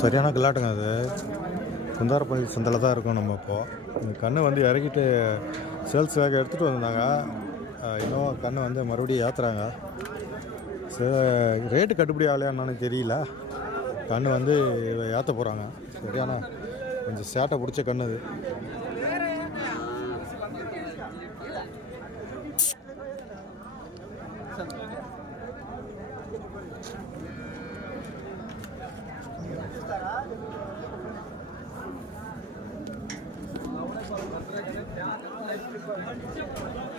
சரியான கல்லாட்டங்க அது. குந்தாரப்பள்ளி சந்தையில் தான் இருக்கோம் நம்ம இப்போது இந்த வந்து இறக்கிட்டு சேல்ஸ் வேக எடுத்துகிட்டு வந்திருந்தாங்க இன்னும் கண்ணை வந்து மறுபடியும் ஏற்றுறாங்க ரேட்டு கட்டுப்படி ஆகலையான்னு தெரியல. கண் வந்து ஏற்ற போகிறாங்க சரியான கொஞ்சம் சேட்டை பிடிச்ச கண் அது.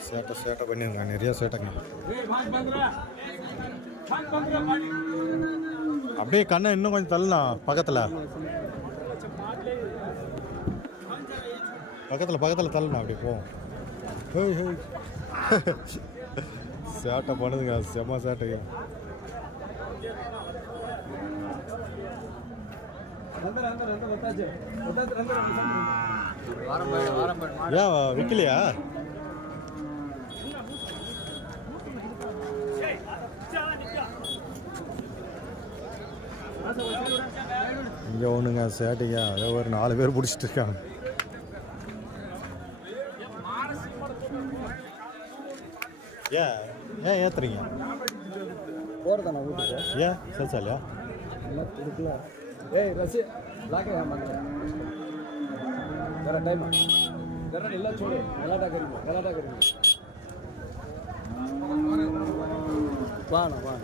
சேட்டை சேட்டை பண்ணிருங்க. நிறைய சேட்டைங்க. அப்படியே கண்ணை இன்னும் கொஞ்சம் தள்ளலாம் பக்கத்தில். பக்கத்தில் பக்கத்தில் தள்ளலாம் அப்படி போ. சேட்டை பண்ணுதுங்க செம்ம சேட்டைங்க. ஏன் விற்கலையா இங்கே ஒன்றுங்க சேட்டைங்க. அதோ ஒரு நாலு பேர் பிடிச்சிட்டு இருக்காங்க. ஏன் ஏன் ஏத்துறீங்க? போகிறதாண்ணா வீட்டுக்கு? ஏன் சேச்சாலியா? ಏಯ್ ರಸಿ ಲಾಕೆ ಜರ ಟೈಮ್ ಜರ ಇಲ್ಲ ಚೂಡು ಗಲಾಟ ಕರಿ ಗಲಾಟ ಕರಿ ಬಾಣ ಬಾಣ